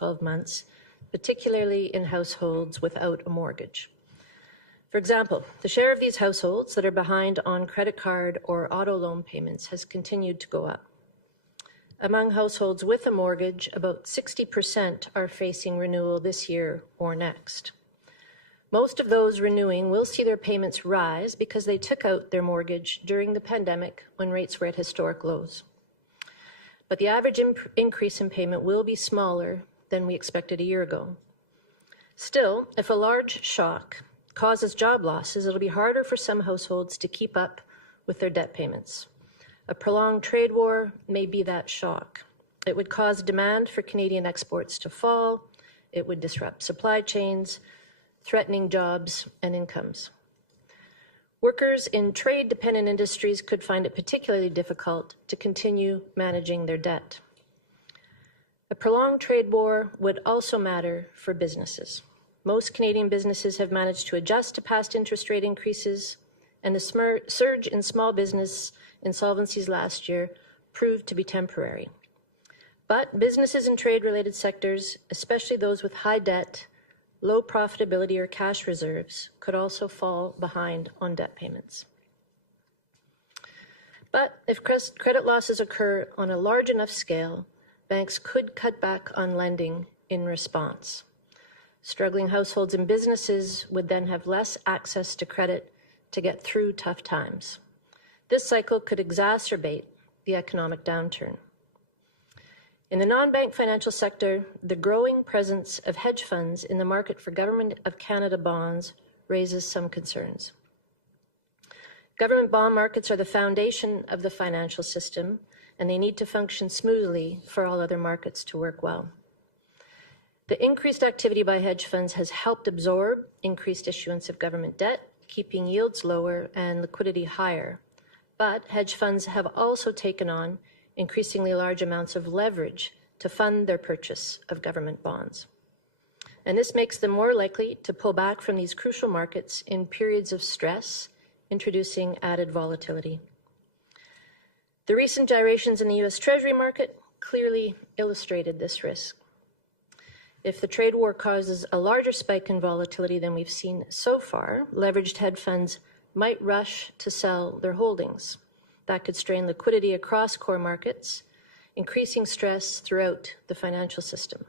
12 months, particularly in households without a mortgage. For example, the share of these households that are behind on credit card or auto loan payments has continued to go up. Among households with a mortgage, about 60% are facing renewal this year or next. Most of those renewing will see their payments rise because they took out their mortgage during the pandemic when rates were at historic lows. But the average increase in payment will be smaller than we expected a year ago. Still, if a large shock causes job losses, it'll be harder for some households to keep up with their debt payments. A prolonged trade war may be that shock. It would cause demand for Canadian exports to fall. It would disrupt supply chains, threatening jobs and incomes. Workers in trade-dependent industries could find it particularly difficult to continue managing their debt. A prolonged trade war would also matter for businesses. Most Canadian businesses have managed to adjust to past interest rate increases, and the surge in small business insolvencies last year proved to be temporary. But businesses in trade-related sectors, especially those with high debt, low profitability or cash reserves, could also fall behind on debt payments. But if credit losses occur on a large enough scale, banks could cut back on lending in response. Struggling households and businesses would then have less access to credit to get through tough times. This cycle could exacerbate the economic downturn. In the non-bank financial sector, the growing presence of hedge funds in the market for Government of Canada bonds raises some concerns. Government bond markets are the foundation of the financial system, and they need to function smoothly for all other markets to work well. The increased activity by hedge funds has helped absorb increased issuance of government debt, keeping yields lower and liquidity higher. But hedge funds have also taken on increasingly large amounts of leverage to fund their purchase of government bonds. And this makes them more likely to pull back from these crucial markets in periods of stress, introducing added volatility. The recent gyrations in the U.S. Treasury market clearly illustrated this risk. If the trade war causes a larger spike in volatility than we've seen so far, leveraged hedge funds might rush to sell their holdings. That could strain liquidity across core markets, increasing stress throughout the financial system.